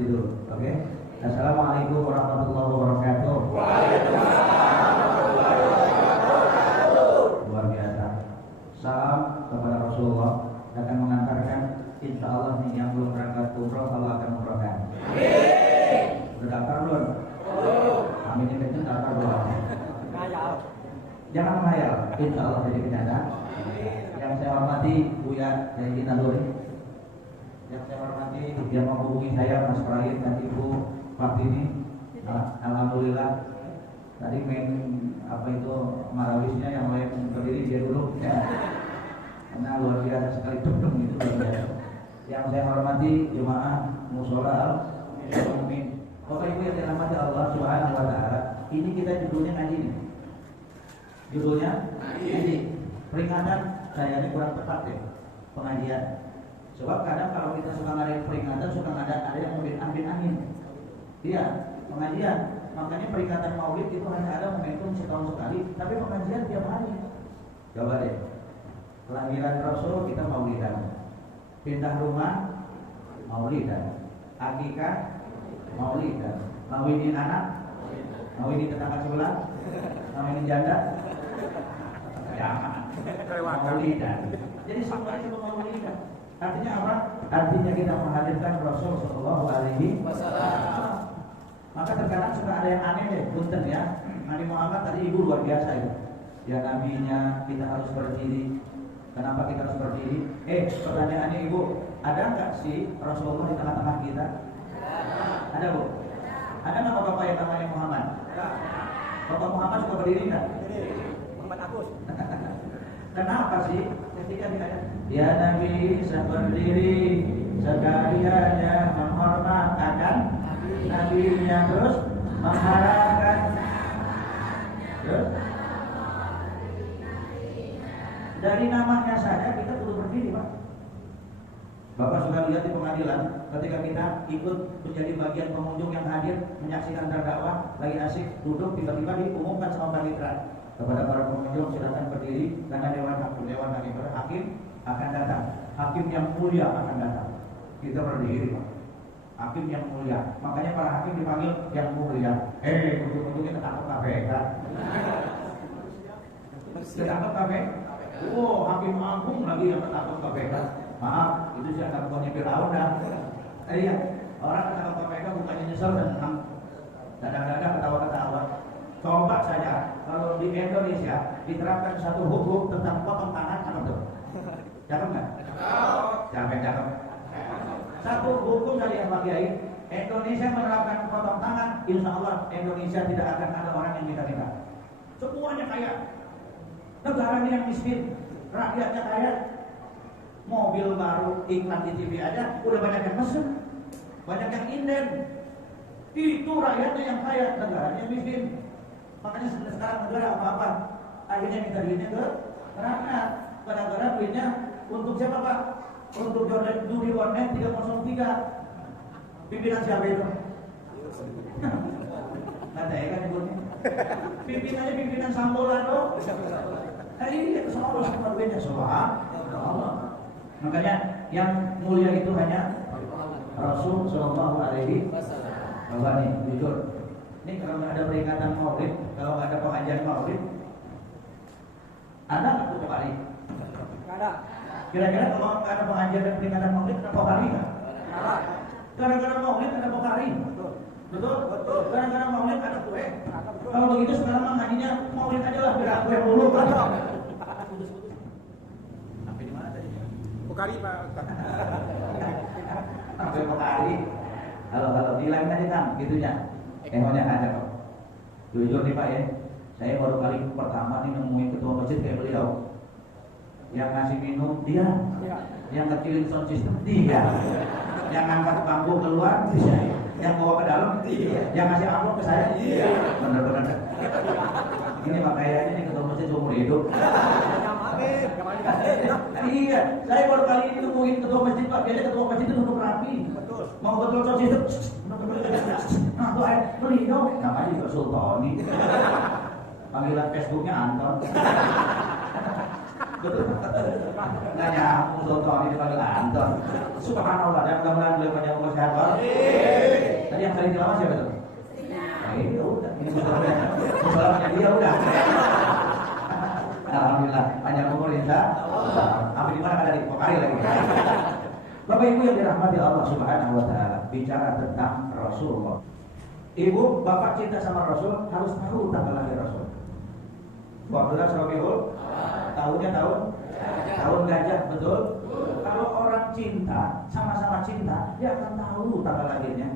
Tidur, oke? Assalamualaikum warahmatullahi wabarakatuh. Luar biasa. Salam kepada Rasulullah akan mengantarkan, insya Allah nih yang belum berangkat umroh Allah akan umrohkan. Sudah daftar belum? Amin ini kenceng daftar belum? Jangan menghayal, insya Allah jadi kenyataan. Yang saya hormati Buya Yayi Naluri, yang saya hormati yang menghubungi saya Mas Praid dan Ibu Fatini. Alhamdulillah tadi main apa itu marawisnya yang lain berdiri dia dulu ya. Karena luar biasa sekali duduk itu luar biasa. Yang saya hormati jemaah musola al-mu'min. Bapak Ibu yang dirahmati Allah Subhanahu wa taala, ini kita judulnya ngaji nih. Judulnya ngaji. Peringatan saya ini kurang tepat ya, pengajian. Sebab kadang kalau kita suka ngadain peringatan suka ada yang ambil angin. Iya, pengajian. Makanya peringatan Maulid itu hanya ada momentum setahun sekali, tapi pengajian tiap hari. Coba deh. Kelahiran Rasul kita Maulidan. Pindah rumah Maulidan. Akikah Maulidan. Ngawinin anak, ngawinin tetangga sebelah, ngawinin janda. Jangan. Maulidan. Jadi semuanya itu Maulidan. Artinya apa? Artinya kita menghadirkan Rasul Sallallahu Alaihi Wasallam. Maka terkadang suka ada yang aneh deh, punten ya. Nabi Muhammad tadi ibu luar biasa ya. Ya nabinya kita harus berdiri. Kenapa kita harus berdiri? Pertanyaannya ibu, ada nggak sih Rasulullah di tengah-tengah kita? Ada bu? Ada nggak bapak yang namanya Muhammad? Bapak Muhammad suka berdiri nggak? Muhammad Agus. Kenapa sih ketika ditanya ya Nabi bisa berdiri sekaliannya menghormatkan Nabinya terus mengharapkan terus dari namanya saja kita perlu berdiri Pak. Bapak sudah lihat di pengadilan ketika kita ikut menjadi bagian pengunjung yang hadir menyaksikan terdakwa lagi asik duduk tiba-tiba diumumkan sama panitera kepada para pengunjung silakan berdiri karena dewan hakim akan datang, hakim yang mulia akan datang. Kita berdiri Pak. Hakim yang mulia, makanya para hakim dipanggil yang mulia. Untuk-untuknya ketangkep KPK. Ketangkep KPK. Oh, hakim agung lagi yang ketangkep KPK. Maaf, itu sih anak buahnya Firaun dah. Iya, orang ketangkep KPK bukannya nyesel dan senang. Kadang-kadang ketawa-ketawa. Coba saja kalau di Indonesia diterapkan satu hukum tentang potong tangan, apa tuh? Cakep nggak? Cakep. Satu hukum dari Pak Kiai, Indonesia menerapkan potong tangan, insya Allah Indonesia tidak akan ada orang yang minta-minta. Semuanya kaya. Negaranya yang miskin, rakyatnya kaya. Mobil baru, iklan di TV aja, udah banyak yang pesen, banyak yang inden. Itu rakyatnya yang kaya, negaranya yang miskin. Makanya sekarang negara apa-apa, akhirnya minta duitnya ke rakyat. Kadang-kadang duitnya untuk siapa Pak? Untuk judi online 303. Pimpinan siapa itu? Ada ya kan ibunya? Pimpinannya pimpinan Sambolado. Iya, semua sama duitnya Allah. Makanya yang mulia itu hanya Rasul Sallallahu Alaihi Wasallam. Bapak nih, jujur. Ini kalau nggak ada peringatan Maulid, kalau nggak ada pengajian Maulid, ada nggak tuh kali? Nggak ada. Kira-kira kalau nggak ada pengajian dan peringatan Maulid, ada pokari nggak? Ada. Gara-gara Maulid ada pokari. Betul? Gara-gara Maulid ada kue. Kalau begitu sekarang mah ngajinya Maulid aja lah, biar kue mulu. Sampai di mana tadi? Pokari Pak. Sampai pokari. Kalau di lain aja kan, gitunya. Ekonya ada kok. Jujur nih Pak ya, saya baru kali pertama nih nemuin ketua masjid kayak beliau. Yang ngasih minum dia, yang kecilin sound system dia, yang ngangkat bangku keluar dia, yang bawa ke dalam dia, yang ngasih amplop ke saya dia. Bener-bener. Ini makanya ini ketua masjid seumur hidup. Iya, saya baru kali ini nemuin ketua masjid Pak. Biasanya ketua masjid itu duduk rapi. Mau betul sound system. Nah, tuh beliau namanya juga Sultani. Panggilan Facebooknya Anton. Betul. Nggak nyambung Sultani dipanggil Anton. Subhanallah, dan mudah-mudahan beliau banyak umur sehat. Tadi yang kali tilawah siapa tuh? Nah, ini udah, ini musolahnya dia udah. Alhamdulillah, panjang umur insya Allah. Apa di mana ada di Pokari lagi. Bapak Ibu yang dirahmati Allah Subhanahu wa taala, bicara tentang Rasulullah. Ibu, bapak cinta sama Rasul harus tahu tanggal lahir Rasul. 12 Rabiul, tahunnya tahun gajah, betul? Kalau orang cinta, sama-sama cinta, dia akan tahu tanggal lahirnya.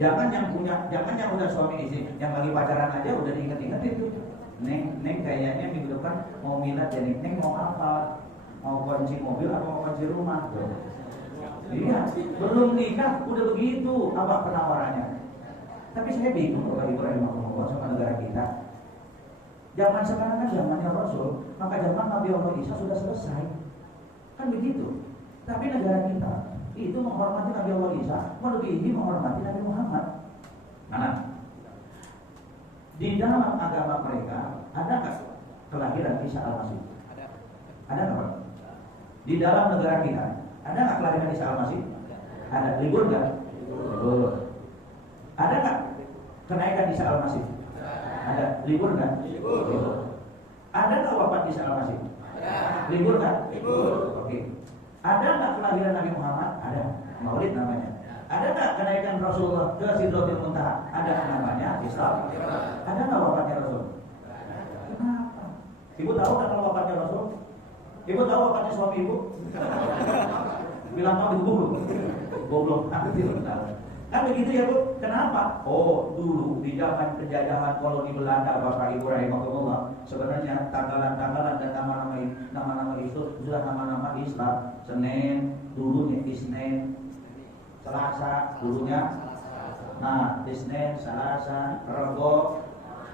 Jangan yang udah suami istri, yang lagi pacaran aja udah diinget-ingetin tuh. Neng kayaknya minggu depan mau minat jadi Neng mau apa? Mau kunci mobil atau mau kunci rumah? Tuh. Iya, belum nikah udah begitu apa penawarannya. Tapi saya bingung Bapak Ibu rahimahullah sama negara kita. Zaman sekarang kan zamannya Rasul, maka zaman Nabi Allah Isa sudah selesai. Kan begitu. Tapi negara kita itu menghormati Nabi Allah Isa melebihi menghormati Nabi Muhammad. Mana? Di dalam agama mereka ada nggak kelahiran Isa al-Masih? Ada nggak? Di dalam negara kita ada nggak kelahiran Isa al-Masih? Ada. Libur nggak? Libur. Ada nggak kenaikan Isa al-Masih? Ada. Libur nggak? Libur. Ada nggak wafat Isa al-Masih? Ada. Libur nggak? Libur. Oke. Ada nggak kelahiran Nabi Muhammad? Ada. Maulid namanya. Ada nggak kenaikan Rasulullah ke Sidratul Muntaha? Ada, namanya Isra. Ada nggak wafatnya Rasul? Kenapa? Ibu tahu kan kalau wafatnya Rasul? Ibu tahu wafatnya suami ibu? Bilang mau dikubur. Goblok, aku tidak tahu. Kan begitu ya Bu? Kenapa? Oh, dulu di zaman penjajahan koloni Belanda, Bapak Ibu rahimahullah, sebenarnya tanggalan-tanggalan dan nama-nama itu sudah nama-nama Islam. Senin, dulunya Isnin, Selasa, dulunya. Nah, Isnin, Selasa, Rebo,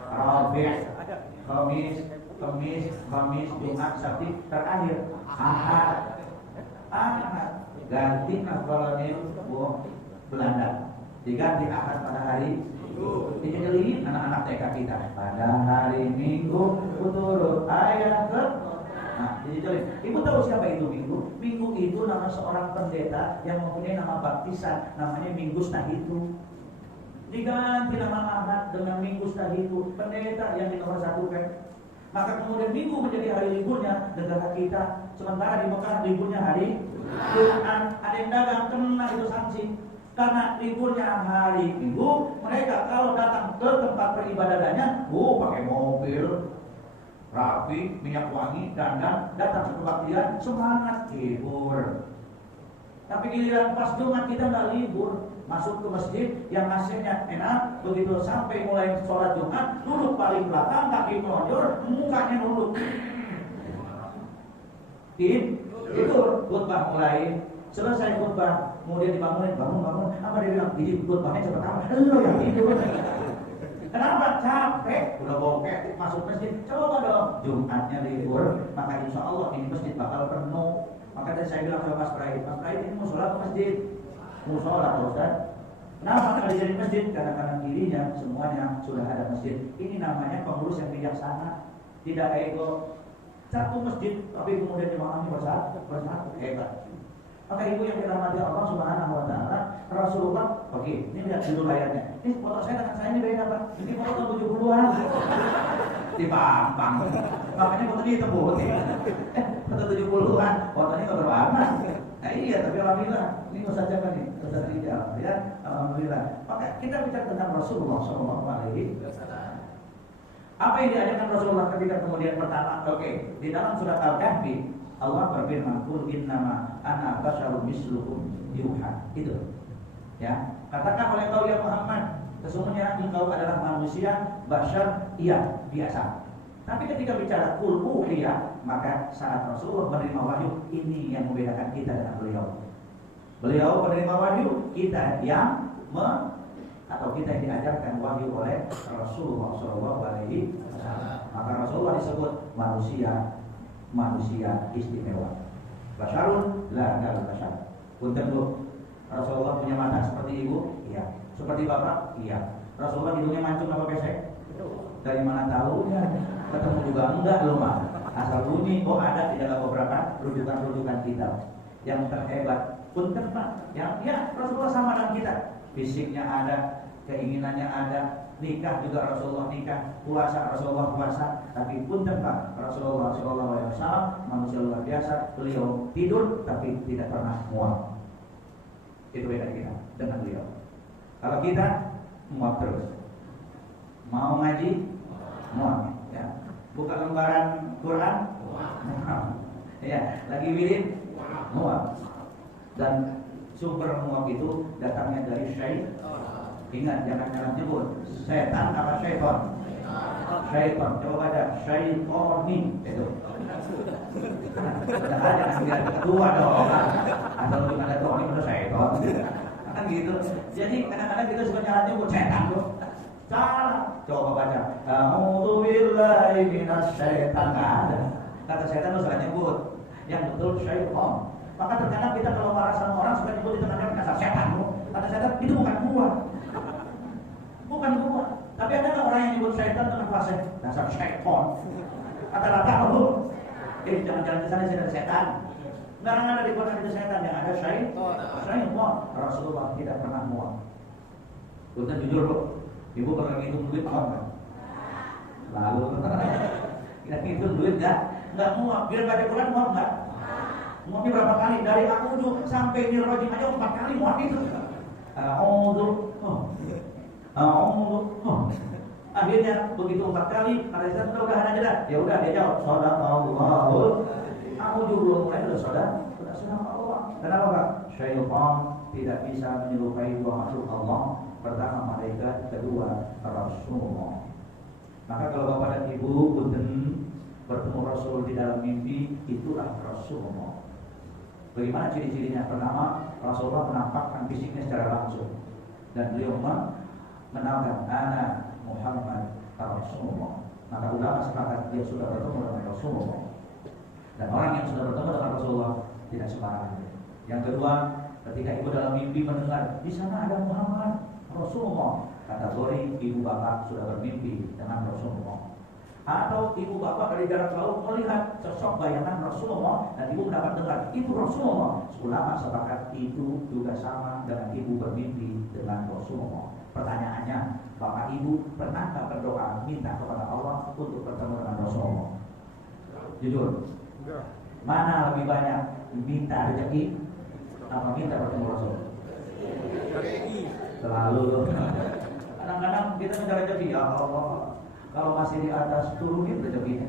Rabi', Kamis, Jumat, Sabtu, terakhir Ahad. Ganti koloni Belanda, diganti Ahad pada hari Minggu. Dijelilin anak-anak TK kita pada hari Minggu turut ayat ke. Nah, dijelilin. Ibu tahu siapa itu Minggu? Minggu itu nama seorang pendeta yang mempunyai nama baptisan, namanya Minggu Stahitu. Diganti nama Ahad dengan Minggu Stahitu, pendeta yang di nomor 1 kan. Maka kemudian Minggu menjadi hari liburnya negara kita. Sementara di Mekah liburnya hari Jumat. Ada yang dagang kena itu sanksi. Karena liburnya hari Minggu, mereka kalau datang ke tempat peribadatannya, pakai mobil rapi, minyak wangi, dandan, datang ke kebaktian, semangat libur. Tapi giliran pas Jumat kita nggak libur, masuk ke masjid yang hasilnya enak, begitu sampai mulai sholat Jumat, duduk paling belakang, kaki melonjor, mukanya nunduk. Tidur, khutbah mulai. Selesai khutbah, kemudian dibangunin, bangun. Apa dia bilang? Jadi khutbahnya cepet amat. Lo yang tidur. Kenapa? Capek. Udah bongkek masuk masjid. Coba dong. Jumatnya libur, maka insya Allah ini masjid bakal penuh. Maka tadi saya bilang ke Mas Prait ini mau sholat ke masjid. Mau sholat Ustaz. Kenapa kalau jadi masjid? Karena kanan kirinya semuanya sudah ada masjid. Ini namanya pengurus yang bijaksana, tidak ego. Satu masjid, tapi kemudian jemaahnya bersatu, hebat. Maka ibu yang dirahmati Allah Subhanahu wa taala, Rasulullah, oke, ini lihat dulu layarnya. Ini foto saya dengan saya ini beda, Pak. Ini foto 70-an. Dipampang. Makanya foto ini tebut nih. Foto 70-an, fotonya enggak berwarna. Nah iya, tapi alhamdulillah, ini Ustaz siapa nih? Ustaz Rijal, ya. Alhamdulillah. Maka kita bicara tentang Rasulullah sallallahu alaihi wasallam. Apa yang diajarkan Rasulullah ketika kemudian pertama, oke, di dalam surat Al-Kahfi Allah berfirman, "Qul innama ana basyarun mislukum yuha." Itu. Ya, katakan oleh engkau ya Muhammad, sesungguhnya engkau adalah manusia basyar, iya, biasa. Tapi ketika bicara qul uhiya, maka saat Rasulullah menerima wahyu, ini yang membedakan kita dengan beliau. Beliau menerima wahyu, kita yang atau kita yang diajarkan wahyu oleh Rasulullah SAW. Maka Rasulullah disebut manusia istimewa. Basyarun la kal basyar. Punten Bu, Rasulullah punya mata seperti ibu? Iya. Seperti bapak? Iya. Rasulullah hidungnya mancung apa pesek? Dari mana tahunya? Ketemu juga enggak loh mah. Asal bunyi, ada di dalam beberapa rujukan kitab yang terhebat. Punten Pak, ya Rasulullah sama dengan kita. fisiknya ada, keinginannya ada, nikah juga Rasulullah nikah, puasa Rasulullah puasa, tapi punten Pak, Rasulullah SAW manusia luar biasa, beliau tidur tapi tidak pernah mual. Itu beda kita dengan beliau. Kalau kita mual terus, mau ngaji mual, ya. Buka lembaran Quran mual, ya. Lagi wirid mual. Dan sumber mual itu datangnya dari syaitan. Ingat, jangan nyebut setan apa syaitan. Syaitan, coba baca syaitoni itu. Jangan biar ketua dong. Atau lebih ada Tony itu syaitan. Kan gitu. Jadi kadang-kadang kita suka nyebut setan tuh. Salah. Coba baca. A'udzu billahi minasyaitan. Ada. Kata setan lu suka nyebut. Yang betul syaitan. Maka terkadang kita kalau marah sama orang suka nyebut di tengah-tengah dasar setan lu. Kata setan itu bukan gua. Bukan gua. Tapi ada nggak orang yang nyebut syaitan dengan fase dasar syaitan? Kata-kata lu. Jangan-jangan di sana ada setan. Nggak ada di Quran itu setan, yang ada syaitan. Rasulullah tidak pernah muak. Udah jujur bro. Ibu pernah ngitung duit muak nggak? Lalu kita ngitung duit nggak muak. Biar baca Quran muak nggak? Muaknya berapa kali? Dari A'udzu sampai Nirrajim aja 4 kali muak itu. A'udzu. Akhirnya begitu 4 kali, kata Ustaz udah aja dah. Ya udah dia jawab, shadaqallahul. A'udzu belum mulai sudah Allah. Kenapa Pak? Syaitan tidak bisa menyerupai dua makhluk Allah. Pertama malaikat, kedua Rasulullah. Maka kalau Bapak dan Ibu punten bertemu Rasul di dalam mimpi, itulah Rasulullah. Bagaimana ciri-cirinya? Pertama, Rasulullah menampakkan fisiknya secara langsung dan beliau mengenalkan ana Muhammad Rasulullah. Maka ulama sepakat dia sudah bertemu dengan Rasulullah. Dan orang yang sudah bertemu dengan Rasulullah tidak sembarangan. Yang kedua, ketika ibu dalam mimpi mendengar di sana ada Muhammad Rasulullah, kategori ibu bapak sudah bermimpi dengan Rasulullah. Atau ibu bapak dari jarak jauh melihat sosok bayangan Rasulullah dan ibu mendapat dengar itu Rasulullah. Ulama sepakat itu juga sama dengan ibu bermimpi dengan Rasulullah. Pertanyaannya, bapak ibu pernahkah berdoa minta kepada Allah untuk bertemu dengan Rasulullah? Jujur, mana lebih banyak minta rezeki apa minta bertemu Rasul? Selalu. Kadang-kadang kita minta rezeki, ya Allah. Kalau masih di atas turunin rezekinya.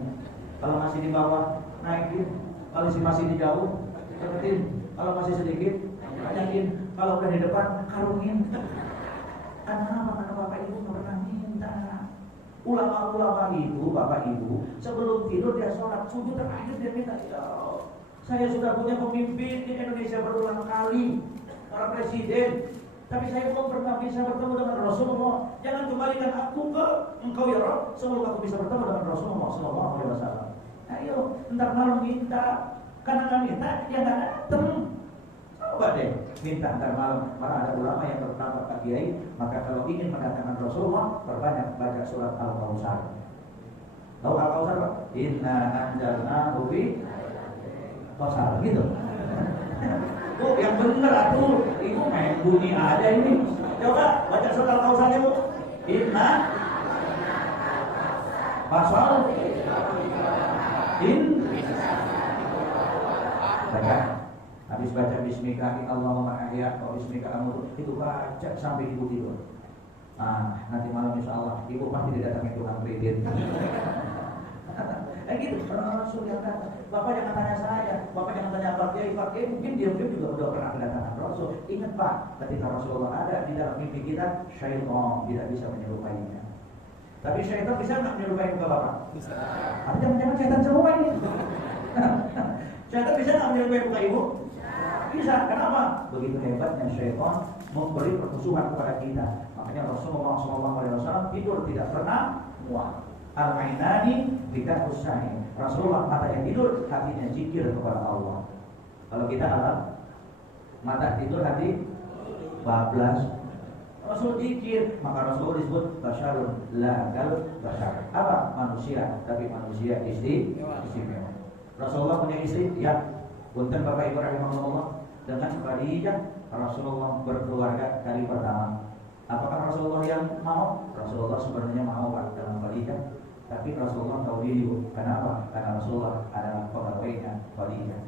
Kalau masih di bawah naikin. Kalau masih di jauh deketin. Kalau masih sedikit banyakin. Kalau udah di depan karungin. Karena bapak ibu nggak pernah minta. Ulama-ulama itu bapak ibu sebelum tidur dia sholat sujud terakhir dia minta, ya Allah, saya sudah punya pemimpin di Indonesia berulang kali, para presiden. Tapi saya belum pernah bisa bertemu dengan Rasulullah. Jangan kembalikan aku ke engkau ya Rabb sebelum aku bisa bertemu dengan Rasulullah SAW. Ayo, ntar malam minta. Karena nggak minta, ya nggak datang. Coba deh, minta ntar malam. Karena ada ulama yang berpendapat Pak Kiai, maka kalau ingin mendatangkan Rasulullah, perbanyak baca surat Al-Kautsar. Tahu Al-Kautsar Pak? Inna anzalnahu fi Kautsar, gitu. Bu, yang bener atuh, ibu main bunyi aja ini. Coba baca surat Al-Kautsarnya Bu. Inna pasal baca. Habis baca bismika Allahumma ahya wa bismika amut, itu baca sampai ibu tidur. Nanti malam insyaallah ibu pasti didatangi Tuhan kredit. Gitu, Rasul yang datang. Bapak jangan tanya saya, Bapak jangan tanya Pak Kiai mungkin diam-diam juga udah pernah kedatangan Rasul. Ingat Pak, ketika Rasulullah ada di dalam mimpi kita, syaitan tidak bisa menyerupainya. Tapi syaitan bisa nggak menyerupai muka Bapak? Bisa. Tapi jangan-jangan syaitan semua ini. Syaitan bisa nggak menyerupai muka ibu? Bisa. Kenapa? Begitu hebatnya syaitan memberi permusuhan kepada kita. Makanya Rasulullah SAW tidur tidak pernah muak. Al-ainani tidak usahin. Rasulullah matanya tidur, hatinya zikir kepada Allah. Kalau kita alam mata tidur, hati bablas. Rasul zikir, maka Rasul disebut basyarun la kal basyar. Apa? Manusia, tapi manusia istimewa. Rasulullah punya istri? Ya. Punten Bapak Ibu rahimahullah. dengan Khadijah Rasulullah berkeluarga kali pertama. Apakah Rasulullah yang mau? Rasulullah sebenarnya mau Pak dengan Khadijah, tapi Rasulullah tahu diri. Kenapa? Karena Rasulullah adalah pegawainya Khadijah.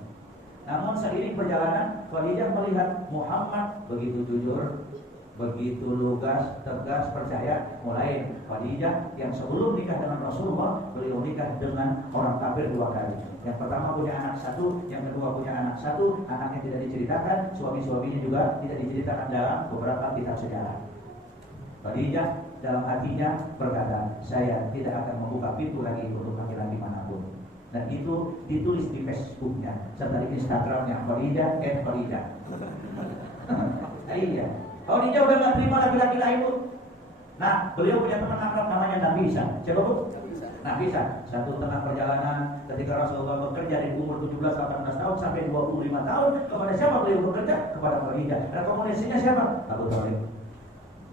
Namun seiring perjalanan Khadijah melihat Muhammad begitu jujur, begitu lugas, tegas, percaya. Mulai Khadijah yang sebelum nikah dengan Rasulullah, beliau nikah dengan orang kafir 2 kali. Yang pertama punya anak 1, yang kedua punya anak 1. Anaknya tidak diceritakan, suami-suaminya juga tidak diceritakan dalam beberapa kitab sejarah. Khadijah dalam hatinya berkata, saya tidak akan membuka pintu lagi untuk laki-laki manapun. Dan itu ditulis di Facebooknya serta di Instagramnya, Khadijah. Iya, Khadijah udah gak terima laki-laki lain, Bu. Nah, beliau punya teman akrab namanya Nabisa. Siapa, Bu? Nabisa. Satu tengah perjalanan ketika Rasulullah bekerja dari umur 17-18 tahun sampai 25 tahun, kepada siapa beliau bekerja? Kepada Khadijah. Rekomendasinya siapa? Abu Thalib.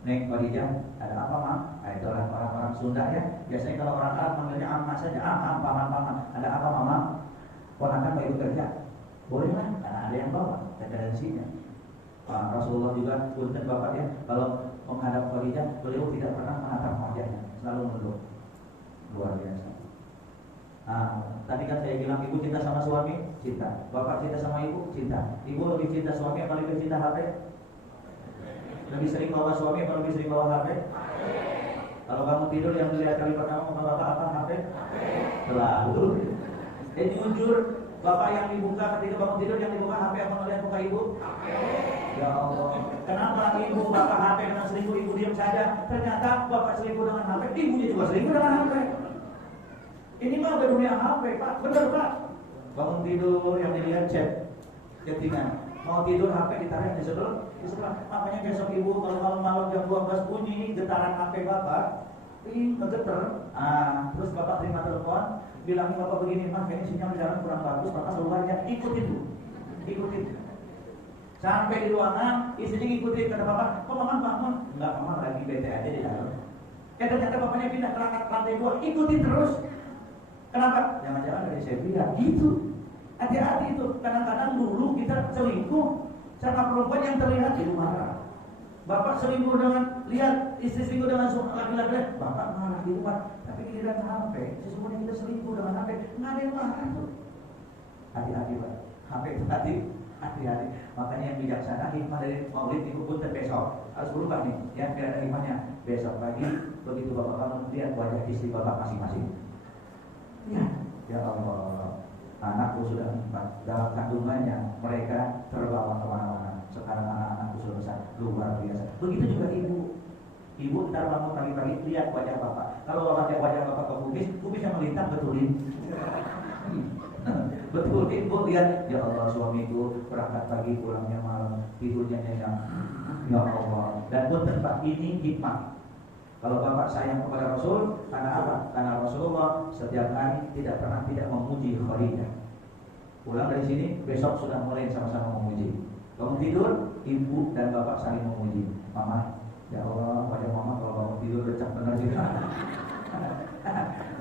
Nek Khadijah, ada apa, Mak? Nah, itulah orang-orang Sunda ya. Biasanya kalau orang Arab manggilnya amma saja, paman. Ada apa, Mama? Ponakan baik bekerja. Boleh lah, karena ada yang bawa referensinya. Rasulullah juga punten Bapak ya, kalau menghadap Khadijah, beliau tidak pernah menatap wajahnya, selalu menunduk. Luar biasa. Tadi kan saya bilang ibu cinta sama suami, cinta. Bapak cinta sama ibu, cinta. Ibu lebih cinta suami apa lebih cinta HP? Lebih sering bawa suami atau lebih sering bawa HP? Kalau kamu tidur yang dilihat kali pertama sama bapak apa? HP? Selalu. Jujur, bapak yang dibuka ketika bangun tidur yang dibuka HP apa melihat muka ibu? Ya Allah, kenapa ibu bapak HP dengan selingkuh, ibu diam saja? Ternyata bapak selingkuh dengan HP, ibunya juga selingkuh dengan HP. Ini mah udah dunia HP, Pak. Benar, Pak. Bangun tidur yang dilihat chat, chattingan. Mau tidur HP ditarik di sebelah. Makanya besok ibu kalau malam-malam jam 12 bunyi getaran HP bapak, ngegeter. Terus bapak terima telepon, bilangin bapak begini, Mas, kayaknya sinyal di dalam kurang bagus, bapak keluarnya ikutin. Sampai di ruangan, istrinya ngikutin, kata bapak, kok mama bangun? Enggak, mama lagi bete aja di dalam. Ternyata bapaknya pindah ke lantai 2, ikutin terus. Kenapa? Jangan-jangan dari saya bilang gitu. Hati-hati itu, kadang-kadang dulu kita selingkuh sama perempuan yang terlihat di rumah. Bapak selingkuh dengan, lihat istri selingkuh dengan laki-laki, bapak marah di rumah. Tapi giliran HP, sesungguhnya kita selingkuh dengan HP, nggak ada yang marah tuh. Hati-hati, Pak. HP itu hati-hati. Makanya yang bijaksana, hikmah dari maulid itu pun besok harus berubah nih, ya biar ada hikmahnya. Besok pagi begitu bapak bangun lihat wajah istri bapak masing-masing. Ya Allah. Anakku sudah 4, dalam kandungannya mereka terbawa kemana-mana. Sekarang anak-anakku sudah besar, luar biasa. Begitu juga ibu ntar bangun pagi-pagi lihat wajah bapak. Kalau wajah bapak ke kubis yang melintang betulin. Betulin, Bu, lihat. Ya Allah, suamiku berangkat pagi pulangnya malam, tidurnya nyenyak. Ya Allah. Dan pun tempat ini hikmah. Kalau bapak sayang kepada Rasul, karena apa? Karena Rasulullah setiap hari tidak pernah tidak memuji Khadijah. Pulang dari sini, besok sudah mulai sama-sama memuji. Bangun tidur, ibu dan bapak saling memuji. Mama, ya Allah, wajah mama kalau bangun tidur recak benar gitu.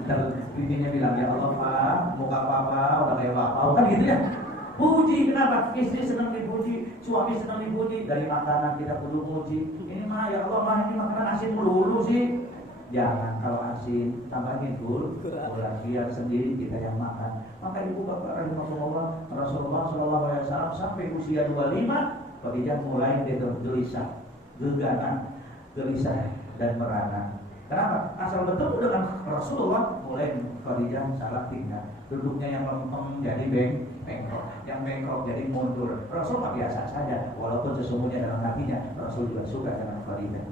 Ntar bibinya bilang, ya Allah Pak, muka papa udah kayak bapak, kan gitu ya. Puji, kenapa? Istri senang dipuji, suami senang dipuji. Dari makanan kita perlu puji. Ini mah ya Allah, mah ini makanan asin melulu sih. Jangan, kalau asin tambahin gula, biar sendiri kita yang makan. Maka ibu bapak Rasulullah SAW sampai usia 25, Khadijah mulai gelisah, gelisah dan merana. Kenapa? Asal bertemu dengan Rasulullah, mulai Khadijah salah tingkah. Duduknya yang lempeng jadi bengkok, yang bengkok jadi mundur. Rasul mah biasa saja, walaupun sesungguhnya dalam hatinya Rasul juga suka dengan Khadijah.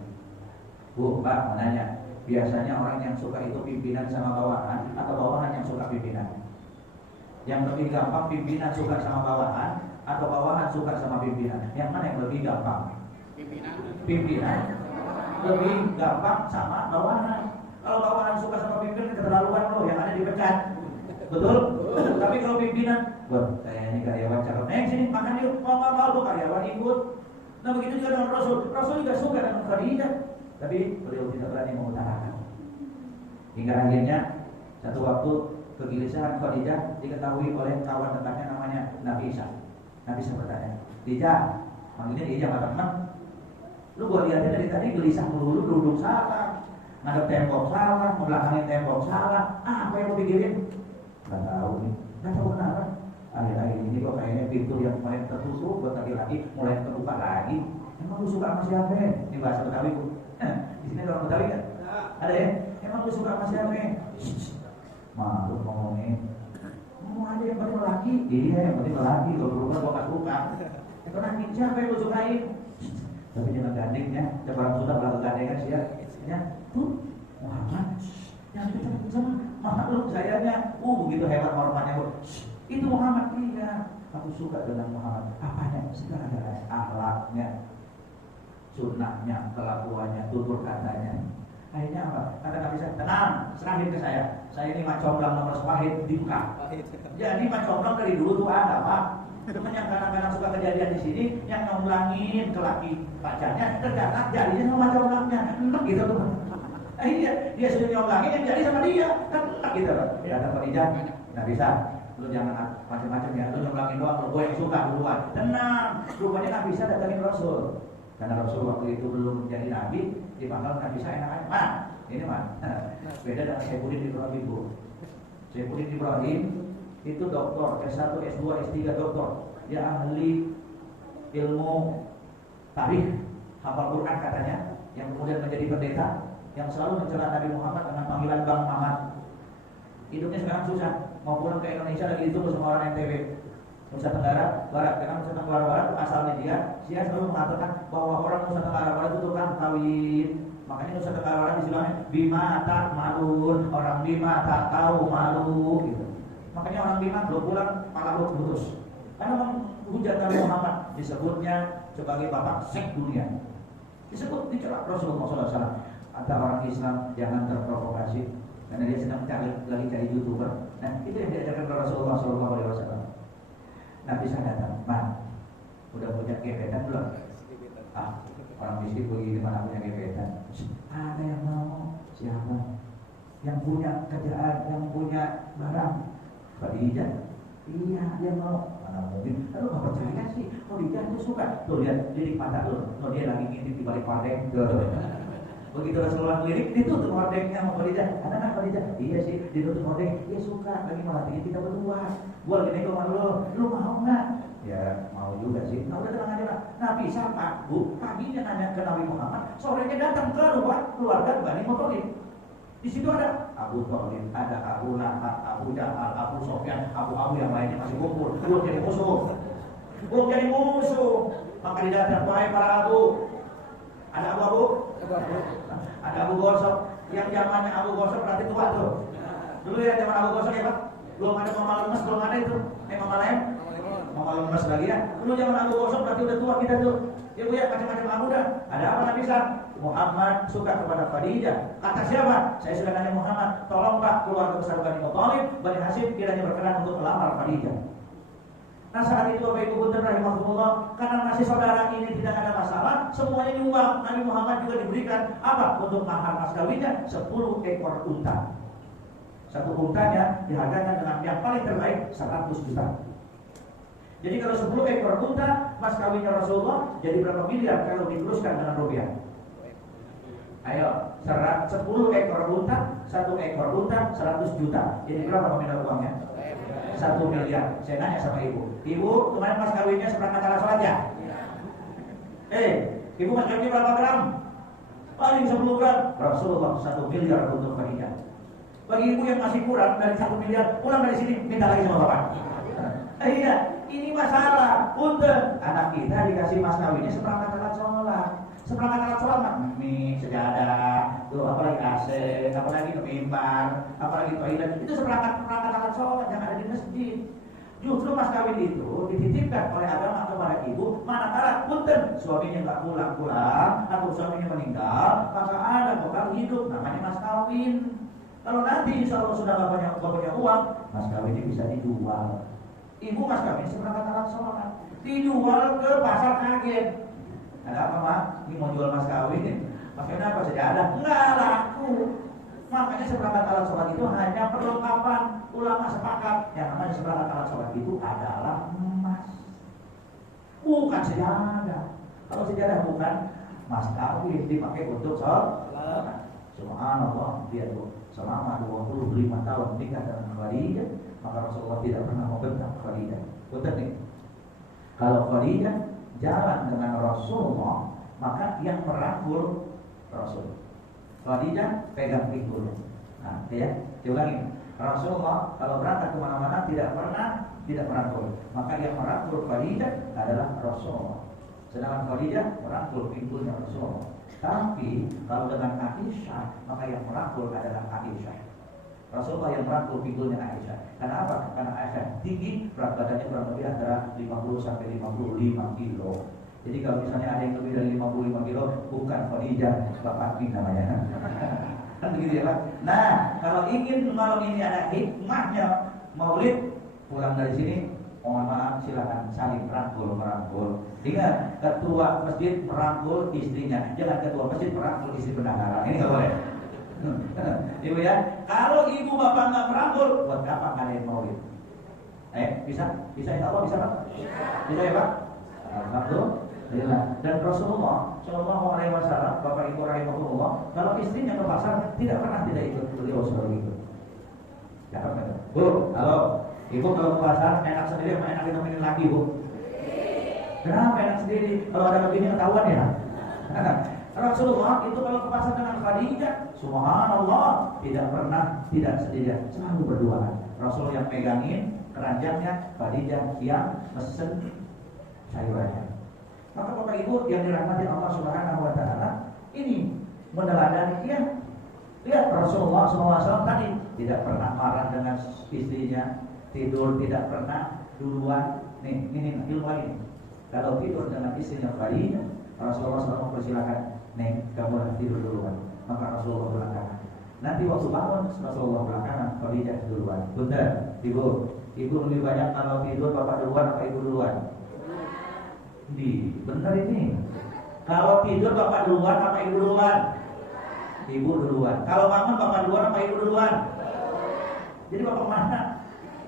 Bu, Pak, menanya, biasanya orang yang suka itu pimpinan sama bawahan atau bawahan yang suka pimpinan? Yang lebih gampang pimpinan suka sama bawahan atau bawahan suka sama pimpinan? Yang mana yang lebih gampang? Pimpinan lebih gampang sama bawahan. Kalau bawahan suka sama pimpinan, keterlaluan loh, yang ada dipecat. Betul? Tapi kalau pimpinan, kayaknya karyawan calon, sini makan yuk, mau karyawan ikut. Nah begitu juga dengan Rasul. Rasul juga suka dengan Khadijah, tapi beliau tidak berani mengutarakan. Hingga akhirnya satu waktu kegelisahan Khadijah diketahui oleh kawan dekatnya namanya Nabisa. Nabisa bertanya, Ija, manggilnya Ija kata teman. Lu gua lihatnya dari tadi gelisah melulu, duduk salah, ngadep tembok salah, membelakangin tembok salah. Apa yang lu pikirin? Gak tahu nih, gak tahu kenapa. Akhir-akhir ini kok kayaknya pintu yang kemarin tertutup buat laki-laki mulai terbuka lagi. Emang lu suka sama siapa? Ini bahasa Betawi bu. Di sini ada orang Betawi kan? Ada ya? Emang lu suka sama siapa? Malu ngomongin. Mau ada yang penting laki? Iya, yang penting laki. Kalau berubah gua gak suka. Itu nanti siapa yang lu sukain? Tapi jangan gandeng ya. Coba orang sudah kalau gandengan sih ya. Ya, tuh Muhammad. Yang kita sama makhluk sayangnya. Begitu hebat hormatnya bu. Itu Muhammad. Iya, aku suka dengan Muhammad. Apanya? Segala-galanya, akhlaknya, sunnahnya, kelakuannya, tutur katanya. Akhirnya apa? Kata Nabi saya, tenang, serahin ke saya. Saya ini macomblang nomor sepahit di muka. Jadi macomblang dari dulu tuh ada pak. Cuman yang kadang-kadang suka kejadian di sini, yang nyomblangin ke laki pacarnya, ternyata jadinya sama macomblangnya. Enak gitu tuh. Iya, dia sudah nyomblangin yang jadi sama dia. Kan enak gitu loh. Ya ada Khadijah, nggak bisa. Lu jangan macam-macam ya. Lu nyomblangin doang, lu gue yang suka duluan. Tenang, rupanya nggak bisa datangin Rasul. Karena Rasul waktu itu belum jadi nabi, dipanggil nggak bisa enak-enak. Man, ini man. Beda dengan Saifuddin Ibrahim bu. Saifuddin Ibrahim itu doktor, S1, S2, S3 doktor. Dia ahli ilmu tarikh, hafal Quran katanya, yang kemudian menjadi pendeta, yang selalu mencela Nabi Muhammad dengan panggilan Bang Muhammad. Hidupnya sekarang susah, mau pulang ke Indonesia lagi itu sama orang NTB, Nusa Tenggara Barat. Karena Nusa Tenggara Barat itu asalnya dia selalu mengatakan bahwa orang Nusa Tenggara Barat itu tukang kawin. Makanya Nusa Tenggara Barat istilahnya Bima tak malun, orang Bima tak tahu malu gitu. Makanya orang Bima belum pulang malah putus. Karena menghujat Nabi Muhammad, disebutnya sebagai bapak seks dunia. Disebut dicela Rasulullah SAW. Kata orang Islam jangan terprovokasi, karena dia sedang lagi cari YouTuber. Nah itu yang diajarkan oleh Rasulullah SAW. Nabi saya datang, man, udah punya gebetan belum? Orang miskin begini mana punya gebetan? Ada yang mau? Siapa? Yang punya kerjaan, yang punya barang? Khadijah. Iya, dia mau. Mana mungkin? Lu gak percaya sih? Khadijah tuh suka. Tuh lihat lirik mata lu. Tuh dia lagi ngintip di balik pardeng. Begitu Rasulullah lirik, ditutup hordengnya sama Khadijah. Ada nggak Khadijah? Iya sih, ditutup hordeng. Dia suka. Lagi melatih kita berdua. Gua lagi nego sama lu mau nggak? Ya mau juga sih. Nah udah tenang aja lah. Nabi siapa? Bu, paginya nanya ke Nabi Muhammad, sorenya datang ke rumah keluarga Bani Muthalib. Di situ ada Abu Thalib, ada Abu Lahab, Abu Jahal, Abu Sofyan, Abu yang lainnya masih kumpul. Belum jadi musuh. Maka didatang wahai para Abu. Ada Abu. Ada Abu Gosok. Yang zamannya Abu Gosok berarti tua tuh. Dulu ya zaman Abu Gosok ya pak. Belum ada Mama Lemes, belum ada itu. Mama Lem. Mama Lemes lagi ya. Dulu zaman Abu Gosok berarti udah tua kita tuh. Ya bu ya macam-macam Abu dah. Ada apa Nabi Sa? Muhammad suka kepada Khadijah. Kata siapa? Saya sudah nanya Muhammad, tolong pak keluarga besar Bani Muthalib, Bani Hashim kiranya berkenan untuk melamar Khadijah. Nah saat itu Bapak Ibu Punten rahimahullah, karena masih saudara ini tidak ada masalah, semuanya nyumbang. Nabi Muhammad juga diberikan apa? Untuk mahar mas kawinnya 10 ekor unta. Satu untanya dihargakan dengan yang paling terbaik 100 juta. Jadi kalau 10 ekor unta mas kawinnya Rasulullah jadi berapa miliar kalau diteruskan dengan rupiah? Ayo, 10 ekor unta, 1 ekor unta 100 juta. Jadi berapa nominal uangnya? 1 miliar. Saya nanya sama ibu, kemarin mas kawinnya seperangkat alat sholat ya? Ibu mas kawinnya berapa gram? Paling 10 gram. Rasulullah 1 miliar untuk Khadijah. Bagi ibu yang masih kurang dari 1 miliar, pulang dari sini minta lagi sama bapak. Iya, ini masalah. Punten, anak kita dikasih mas kawinnya seperangkat alat sholat. Seperangkat alat sholat mie, sejadah, tuh apalagi AC, apalagi mimbar, apalagi toilet. Itu seperangkat alat sholat yang ada di masjid. Justru mas kawin itu dititipkan oleh agama kepada ibu, manakala punten suaminya nggak pulang atau suaminya meninggal, maka ada bekal hidup namanya mas kawin. Kalau nanti insya Allah sudah nggak punya uang, mas kawinnya bisa dijual. Ibu mas kawin seperangkat alat sholat dijual ke pasar kaget. Ada apa mak? Ini mau jual mas kawin? Makanya apa sejadah? Nggak laku. Makanya seperangkat alat sholat itu hanya perlengkapan. Ulama sepakat yang namanya seperangkat alat sholat itu adalah emas. bukan sejadah. Kalau sejadah bukan mas kawin dipakai untuk sholat. Subhanallah, dia tuh selama 25 tahun nikah dengan Khadijah, maka Rasulullah tidak pernah membentak Khadijah. Betul nih. Kalau Khadijah jalan dengan Rasulullah, maka yang merangkul Rasul. Khadijah pegang pinggulnya. Nah, ya, diulangi. Rasulullah kalau berangkat kemana-mana tidak merangkul. Maka yang merangkul Khadijah adalah Rasulullah. Sedangkan Khadijah merangkul pinggulnya Rasulullah. Tapi kalau dengan Aisyah, maka yang merangkul adalah Aisyah. Rasulullah yang merangkul pinggulnya Aisyah. Karena apa? Karena Aisyah tinggi, berat badannya kurang lebih antara 50 sampai 55 kilo. Jadi kalau misalnya ada yang lebih dari 55 kilo, bukan Khadijah, Bapak King namanya. Kan begitu ya Pak? Nah, kalau ingin malam ini ada hikmahnya maulid, pulang dari sini, mohon maaf silakan saling merangkul. Ingat, ketua masjid merangkul istrinya, jangan ketua masjid merangkul istri bendahara. Ini nggak boleh. Ibu ya, kalau ibu bapak nggak merangkul, buat apa kalian maulid? Bisa insya Allah bisa Pak? Bisa ya Pak? Alhamdulillah. Dan Rasulullah Shallallahu Alaihi Wasallam, Bapak Ibu rahimahullah, kalau istrinya ke pasar tidak pernah tidak ikut beliau selalu ikut. Ya, Bu, halo. Ibu kalau ke pasar enak sendiri apa enak ditemenin lagi Bu? Kenapa enak sendiri? Kalau ada begini ketahuan ya. Rasulullah itu kalau ke pasar dengan Khadijah, subhanallah, tidak pernah tidak sendirian, selalu berduaan. Rasul yang pegangin keranjangnya, Khadijah yang mesen sayurannya. Maka Bapak Ibu yang dirahmati Allah Subhanahu wa taala, ini meneladani dia. Lihat Rasulullah SAW tadi tidak pernah marah dengan istrinya, tidur tidak pernah duluan. Nih, ini ilmu lagi. Kalau tidur dengan istrinya Khadijah, Rasulullah SAW persilakan, "Neng, kamu tidur duluan." Maka Rasulullah belakangan. Nanti waktu bangun, Rasulullah belakangan, Khadijah duluan. Betul, Ibu lebih banyak kalau tidur Bapak duluan atau Ibu duluan? Benar ini. Kalau tidur Bapak duluan apa Ibu duluan? Ibu duluan. Kalau bangun Bapak duluan apa Ibu duluan? Jadi Bapak mana?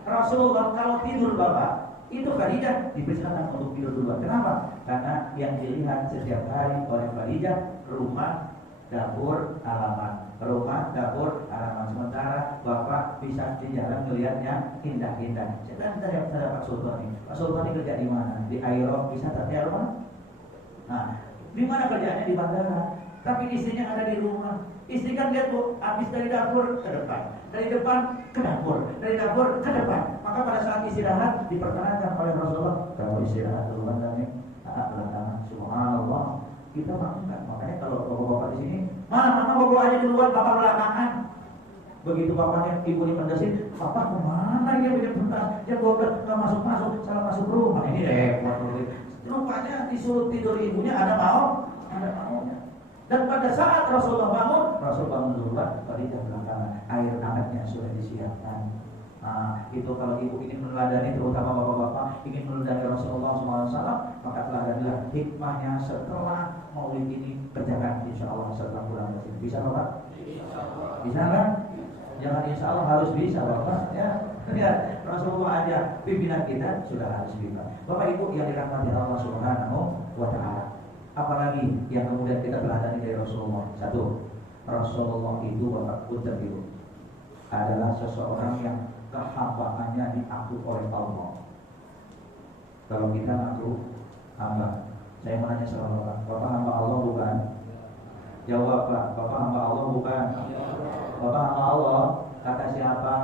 Rasulullah kalau tidur Bapak, itu Khadijah dipersilakan untuk tidur duluan. Kenapa? Karena yang dilihat setiap hari oleh Khadijah rumah, dapur, halaman. Rumah, dapur, halaman. Sementara Bapak bisa di jalan melihatnya indah-indah. Saya Pak Sultan ini. Pak Sultan ini kerja di mana? Di Aerof, bisa terlihat rumah? Nah, di mana kerjanya? Di bandara. Tapi istrinya ada di rumah. Istri kan lihat Bu, habis dari dapur ke depan, dari depan ke dapur, dari dapur ke depan. Maka pada saat istirahat diperkenankan oleh Rasulullah, kalau istirahat duluan dan belakangan. Subhanallah. Kita makan. Makanya kalau bapak-bapak di sini, mama bawa aja duluan, bapak belakangan. Begitu bapaknya ibu dipendasin, bapak kemana dia bikin pentas? Dia bawa nggak masuk, salah masuk rumah. Ini repot. Rupanya disuruh tidur ibunya ada maunya. Dan pada saat Rasulullah bangun, Rasul bangun duluan, Khadijah belakangan. Air hangatnya sudah disiapkan. Nah, itu kalau ibu ingin meneladani, terutama bapak-bapak ingin meneladani Rasulullah SAW, maka teladanilah hikmahnya setelah maulid ini kerjakan, insya Allah setelah pulang ke sini. Bisa Bapak? Bisa kan? Jangan insya Allah, harus bisa Bapak. Ya, Rasulullah aja pimpinan kita sudah harus bisa. Bapak Ibu yang dirahmati Allah Subhanahu wa taala. Apalagi yang kemudian kita teladani dari Rasulullah. Satu, Rasulullah itu Bapak Punten Ibu adalah seseorang yang kehambaannya diaku oleh Allah. Kalau kita ngaku hamba, saya mau nanya sama Bapak hamba Allah bukan? Jawab Pak, Bapak hamba Allah bukan? Bapak hamba Allah, kata siapa?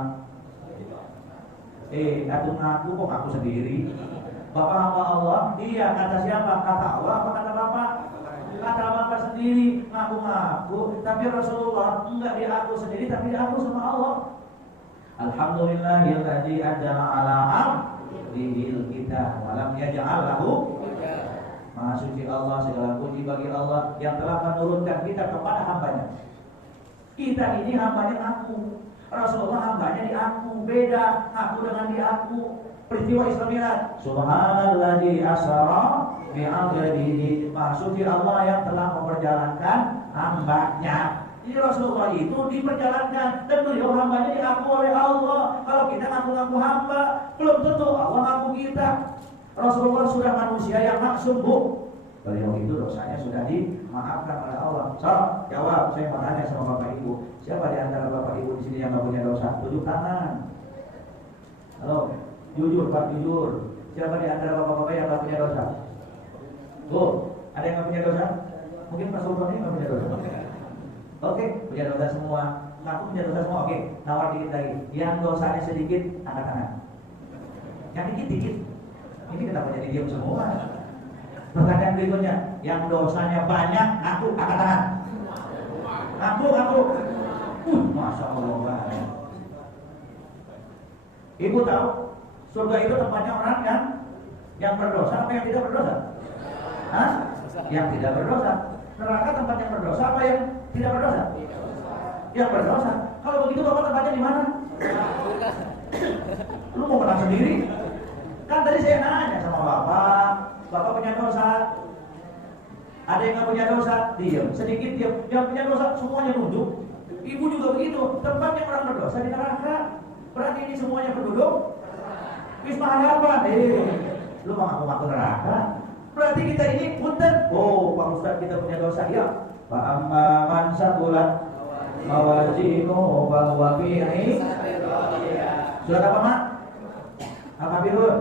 Aku ngaku kok ngaku sendiri? Bapak hamba Allah, iya kata siapa? Kata Allah apa kata Bapak? Kata Bapak sendiri, ngaku-ngaku. Tapi Rasulullah enggak diaku sendiri, tapi diaku sama Allah. Alhamdulillahilladzi anzala ala abdihil kitab wa lam yaj'al lahu. Maha suci Allah, segala puji bagi Allah yang telah menurunkan kita kepada hambanya. Kita ini hambanya ngaku. Rasulullah hambanya diaku. Beda ngaku dengan diaku. Peristiwa Isra Mi'raj, subhanalladzi asra bi'abdihi, maha suci Allah yang telah memperjalankan hambanya. Jadi Rasulullah itu diperjalankan dan beliau hambanya diaku oleh Allah. Kalau kita ngaku-ngaku hamba, belum tentu Allah ngaku kita. Rasulullah sudah manusia yang maksum, Bu. Beliau itu dosanya sudah dimaafkan oleh Allah. So, jawab, saya mau tanya sama Bapak Ibu. Siapa di antara Bapak Ibu di sini yang nggak punya dosa? Tunjuk tangan. Halo, jujur Pak, jujur. Siapa di antara Bapak-Bapak yang nggak punya dosa? Bu, ada yang nggak punya dosa? Mungkin Pak Sultan ini nggak punya dosa. Oke, punya dosa semua. Aku punya dosa semua. Oke, nawar dikit lagi. Yang dosanya sedikit, angkat tangan. Yang dikit-dikit. Ini kenapa jadi diam semua? Pertanyaan berikutnya, yang dosanya banyak, ngaku, angkat tangan. Ngaku. Masya Allah banget. Ibu tahu, surga itu tempatnya orang yang berdosa apa yang tidak berdosa? Hah? Yang tidak berdosa. Neraka tempat yang berdosa apa yang tidak berdosa? Yang berdosa. Kalau begitu Bapak tempatnya di mana? Lu mau menang sendiri? Kan tadi saya nanya sama Bapak punya dosa. Ada yang nggak punya dosa, diam, sedikit diam. Yang punya dosa semuanya nunduk. Ibu juga begitu. Tempatnya orang berdosa di neraka. Berarti ini semuanya penduduk Wisma Harapan. Lu mau ngaku-ngaku neraka? Berarti kita ini punten. Oh, Pak Ustaz kita punya dosa ya. Pak Amman sakulat mawazinu bahwa fihi. Surat apa, Mak? Apa birun?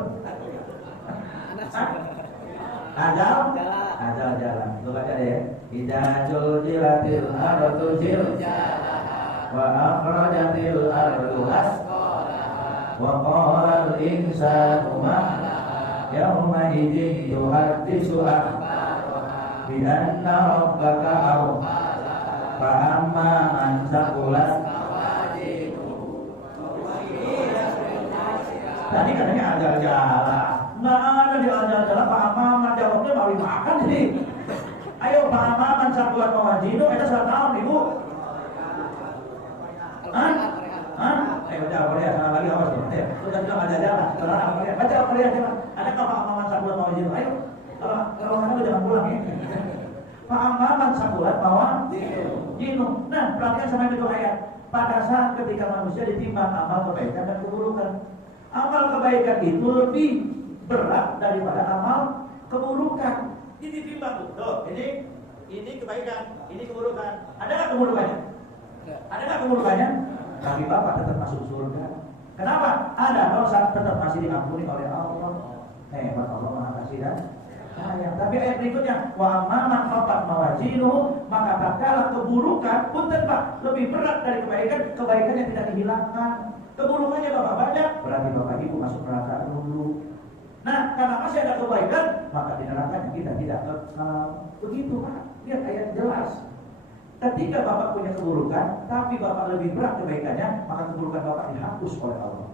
Ajal jalan. Lu baca deh. Idza juljilatil ardu jiljalah wa akhrajatil ardu asqalaha wa qala al insanu ma laha yawma idzin yuhaddisu akhbaraha bi anna rabbaka awhalaha fa amma man saqulat mawazinuhu. Tadi katanya ajal jalan. Nggak ada di jalan Pak Amaman, jawabnya mau makan jadi. Ayo Pak Amaman sakulat mawazinu, itu 1 tahun Ibu. Hah? Ayo jawab ya, salah lagi awas tuh. Ayo, lu kan bilang ada jalan. Baca apa ya, adakah Pak Amaman sakulat mawazinu? Ayo, kalau kamu jangan pulang ya. Pak Amaman sakulat mawazinu. Nah, perhatikan sama itu ayat. Pada saat ketika manusia ditimbang amal kebaikan dan keburukan, amal kebaikan itu lebih berat daripada amal keburukan. Ini ditimbang tuh. Ini kebaikan, ini keburukan. Ada nggak keburukannya? Ada nggak keburukannya? Tapi Bapak tetap masuk surga. Kenapa? Ada dosa tetap masih diampuni oleh Allah. Hebat Allah Maha Kasih dan sayang. Tapi ayat berikutnya, wa amman khaffat mawazinuhu, maka tatkala keburukan pun tetap lebih berat dari kebaikan yang tidak dihilangkan. Keburukannya Bapak banyak, berarti Bapak Ibu masuk neraka dulu. Nah, karena masih ada kebaikan, maka di nerakanya kita tidak kekal. Begitu Pak, lihat ayat jelas. Ketika Bapak punya keburukan, tapi Bapak lebih berat kebaikannya, maka keburukan Bapak dihapus oleh Allah.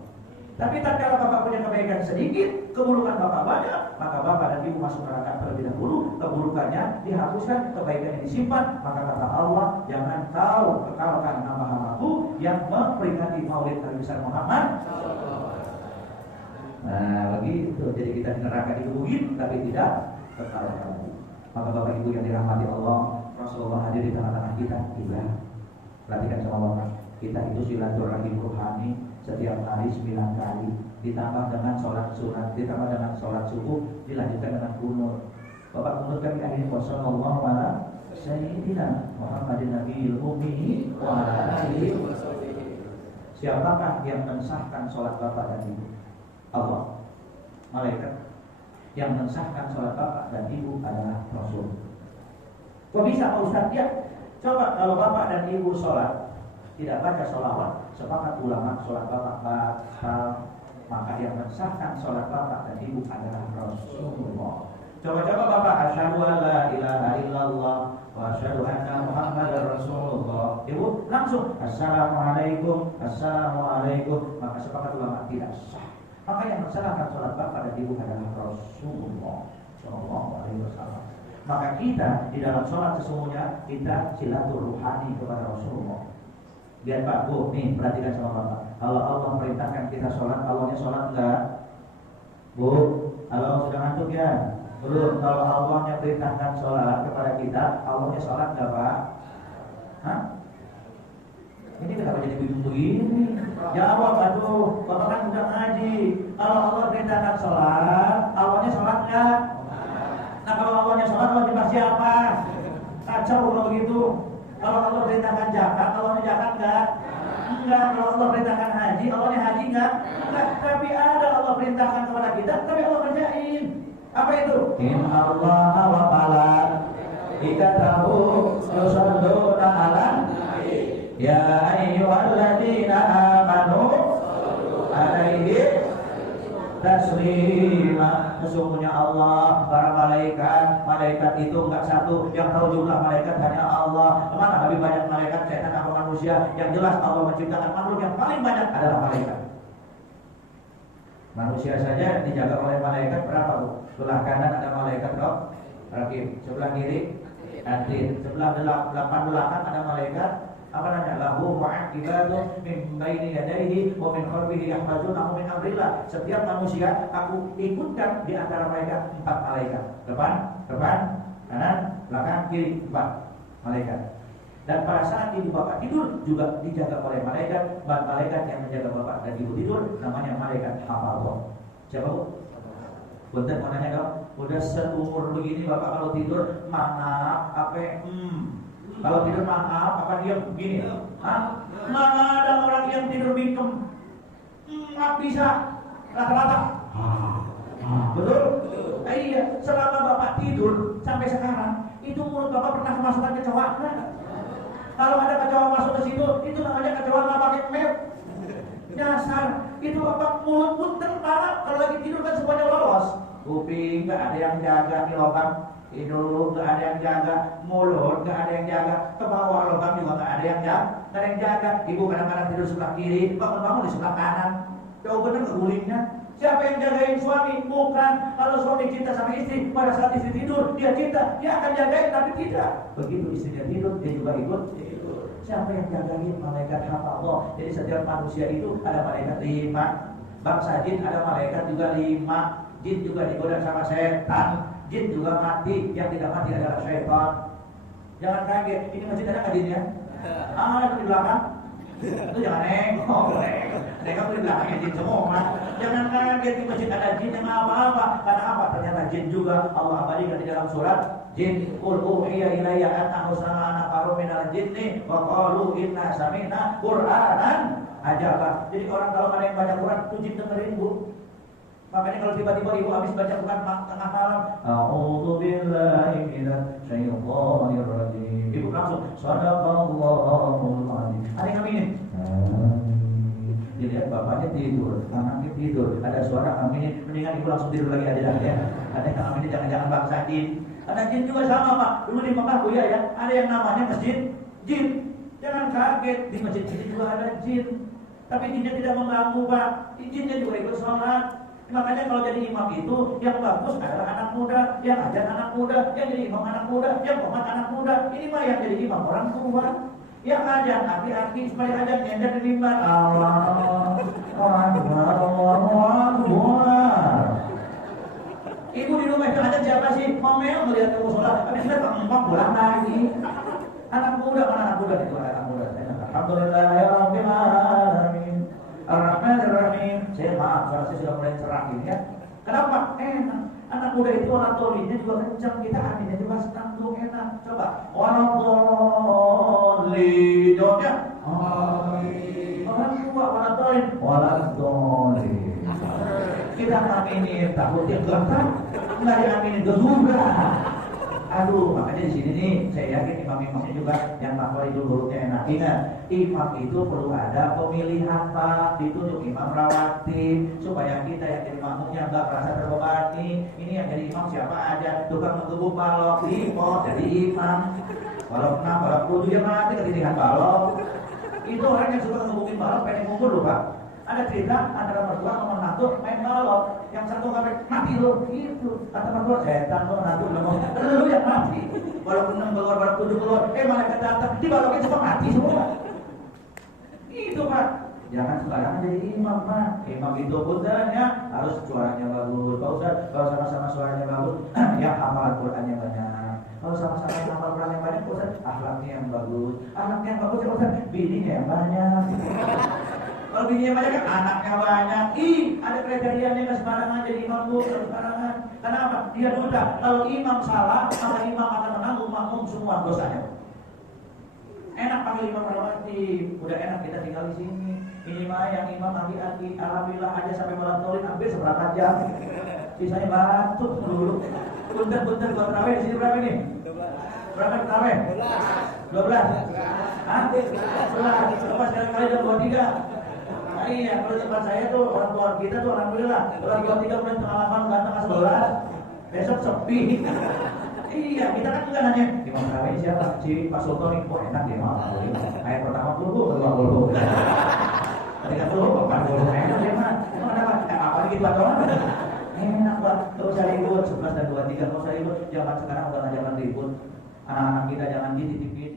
Tapi tatkala Bapak punya kebaikan sedikit, keburukan Bapak banyak, maka Bapak dan Ibu masuk neraka terlebih dahulu. Keburukannya dihapuskan, kebaikannya disimpan. Maka kata Allah, jangan kau kekalkan nama-namaku yang memperingati Maulid Nabi besar Muhammad. Nah, begitu. Jadi kita di neraka dikebukin, tapi tidak kekal lagi. Maka Bapak Ibu yang dirahmati Allah, Rasulullah hadir di tengah-tengah kita. Gila. Perhatikan sama Bapak. Kita itu silaturahim rohani setiap hari 9 kali, ditambah dengan sholat sunat, ditambah dengan sholat subuh, dilanjutkan dengan kunut. Bapak kunut kami akhirnya sallallahu ala sayyidina Muhammadin nabiyil ummi wa ala alihi. Siapakah yang mensahkan sholat Bapak dan Ibu? Allah. Malaikat. Yang mensahkan sholat Bapak dan Ibu adalah Rasul. Kok bisa Pak Ustaz? Ya, coba kalau Bapak dan Ibu sholat tidak baca sholawat, sepakat ulama sholat Bapak batal. Maka yang mensahkan sholat Bapak dan Ibu adalah Rasulullah. Coba-coba Bapak asyhadu an la ilaha illallah wa asyhadu anna Muhammadar Rasulullah. Ibu langsung assalamualaikum, assalamualaikum. Maka sepakat ulama tidak sah. Maka yang mensahkan sholat Bapak dan Ibu adalah Rasulullah Sallallahu Alaihi Wasallam. Maka kita di dalam sholat sesungguhnya kita silaturahmi kepada Rasulullah. Biar Pak Bu, nih perhatikan sama Bapak. Kalau Allah perintahkan kita sholat, Allahnya sholat enggak? Bu, kalau sudah ngantuk ya? Belum. Kalau Allahnya perintahkan sholat kepada kita, Allahnya sholat enggak Pak? Hah? Ini kenapa jadi bingung begini. Jawab, aduh, bapak kan udah ngaji. Kalau Allah perintahkan sholat, awalnya sholat nggak? Nah kalau awalnya sholat, Allah dipas siapa? Kacau kalau begitu. Kalau Allah perintahkan zakat, awalnya zakat nggak? Enggak. Kalau Allah perintahkan haji, awalnya haji nggak? Enggak. Tapi ada Allah perintahkan kepada kita, tapi Allah kerjain. Apa itu? Inna Allah wa malaikatahu yusholluna 'alan ya ayyuhalladzina amanu alaihi taslima. Sesungguhnya Allah, para malaikat itu enggak satu, yang tahu jumlah malaikat hanya Allah. Mana lebih banyak malaikat, setan apa manusia? Yang jelas Allah menciptakan makhluk yang paling banyak adalah malaikat. Manusia saja dijaga oleh malaikat berapa, Bu? Sebelah kanan ada malaikat Raqib, sebelah kiri Atid, sebelah belakang ada malaikat apa namanya? Lahu mu'aqibatun min baini yadayhi wa min khalfihi yahfazunahu min amrillah. Setiap manusia aku ikutkan di antara mereka 4 malaikat. Depan, kanan, belakang, kiri, 4 malaikat. Dan pada saat ibu bapak tidur juga dijaga oleh malaikat. Malaikat yang menjaga bapak dan ibu tidur namanya malaikat hafallah. Siapa, Bu? Punten mau nanya dong. Udah seumur begini bapak kalau tidur mangap apa? Kalau tidur mangap apa diam begini? Mana ada orang yang tidur bingkem? Nggak bisa. Rata-rata. Betul? Iya. Selama bapak tidur sampai sekarang, itu mulut bapak pernah kemasukan kecoa? Kalau ada kecoa masuk ke situ, itu namanya kecoa nggak pakai map. Dasar, itu bapak mulut pun terparah. Kalau lagi tidur kan semuanya lolos. Kuping nggak ada yang jaga di lubang, hidung nggak ada yang jaga, mulut nggak ada yang jaga, ke bawah lubang juga nggak ada yang jaga. Ibu kadang-kadang tidur sebelah kiri, bangun-bangun di sebelah kanan. Jauh bener kegulingnya. Siapa yang jagain suami? Bukan. Kalau suami cinta sama istri, pada saat istri tidur, dia cinta, dia akan jagain, tapi tidak. Begitu istrinya tidur, dia juga ikut tidur. Siapa yang jagain? Malaikat hafallah. Jadi setiap manusia itu ada malaikat 5. Bangsa jin ada malaikat juga 5. Jin juga digoda sama setan. Jin juga mati. Yang tidak mati adalah syaitan. Jangan kaget. Ini masjid ada nggak jinnya? Itu di belakang. Itu jangan nengok. Nengok di belakangnya jin semua. Jangan kaget di masjid ada jin yang apa-apa. Karena apa? Ternyata jin juga Allah abadikan di dalam surat Jin. Qul uhiya ilayya annahu sami'a nafarun minal jinni wa qalu inna sami'na Qur'anan ajaba. Jadi orang kalau ada yang baca Quran itu jin dengerin, Bu. Makanya kalau tiba-tiba ibu habis baca Quran tengah malam, a'udzu billahi minasy syaithanir rajim. Ibu langsung shadaqallahul azim. Ada yang aminin. Dilihat bapaknya tidur, anaknya tidur, ada suara aminin, mendingan ibu langsung tidur lagi aja dah ya. Ada yang aminin, jangan-jangan bangsa jin. Ada jin juga sama, Pak. Dulu di Mekah, Bu ya, ada yang namanya masjid jin. Jangan kaget, di masjid ini juga ada jin. Tapi jinnya tidak mengganggu, Pak. Jinnya juga ikut sholat. Makanya kalau jadi imam itu yang bagus adalah anak muda, yang ajar anak muda, yang jadi imam anak muda, yang komat anak muda. Ini mah yang jadi imam orang tua. Yang ajar aki-aki supaya ajar nyender di mimbar. Allah Ibu di rumah itu ada siapa sih? Ngomel melihat kamu sholat, habis itu empat pulang lagi. Anak muda mana anak muda itu anak muda. Alhamdulillahirabbil alamin. Ar-Rahmanir Rahim. Saya maaf, saya sudah mulai cerah ini ya. Kenapa? Enak. Anak muda itu orang tolinya juga kencang, kita aminnya juga senang tuh enak. Coba. Waladhdallin. Jawabnya. Amin. Orang tua waladhdallin. Waladhdallin. Kita aminin takutnya gelap, nggak diaminin juga. Aduh, makanya di sini nih saya yakin imam-imamnya juga yang makhluk hurufnya enak. Ingat, imam itu perlu ada pemilihan, Pak. Ditunjuk imam rawatib supaya kita yang jadi makmumnya nggak merasa terbebani. Ini yang jadi imam siapa aja, tukang ngegebuk balok, jadi imam. Balok 6, balok 7 ya mati ketindihan balok. Itu orang yang suka ngegebukin balok pengen ngumpul loh, Pak. Ada cerita antara mertua sama menantu main balok, yang satu sampai mati loh, gitu. Kata mertua, setan lo menantu bilang, lu yang mati. Balok 6 keluar, balok 7 keluar, malaikat datang, di baloknya semua mati semua. Gitu, Pak. Jangan sembarangan jadi imam, Pak. Imam itu putarnya harus suaranya bagus. Pak Ustaz, kalau sama-sama suaranya bagus, yang hafal Qurannya banyak. Kalau sama-sama amal Quran yang banyak, Ustaz, akhlaknya yang bagus. Anaknya yang bagus ya Ustaz, bininya yang banyak. Kalau bininya banyak kan anaknya banyak. Ih, ada kriterianya nggak sembarangan jadi imam bu, nggak sembarangan. Kenapa? Dia duda. Kalau imam salah, maka imam akan menanggung makmum semua dosanya. Enak panggil imam rawatib, udah enak kita tinggal di sini. Ini mah yang imam aki-aki, alhamdulillah aja sampai malam tolin hampir seberapa jam. Sisanya batuk dulu. Punten buat terawih di sini berapa nih? Berapa terawih? 12. Hah? 11. Coba sekali-kali jam 23. Nah, iya, kalau tempat saya tuh orang tua kita tuh alhamdulillah kalau 23 mulai tengah 8 datang ke 11. Besok sepi. Iya, kita kan juga nanya imam terawih siapa? Si Pak Sultan nih, kok enak dia mah. Ayat pertama 20, kedua 20. Ketika 20, 40 enak dia mah. Emang ada apa lagi Pak Tuhan? Enak Pak, gak usah ribut 11 dan 23, gak usah ribut. Zaman sekarang udah gak zaman ribut. Anak-anak kita jangan dititipin.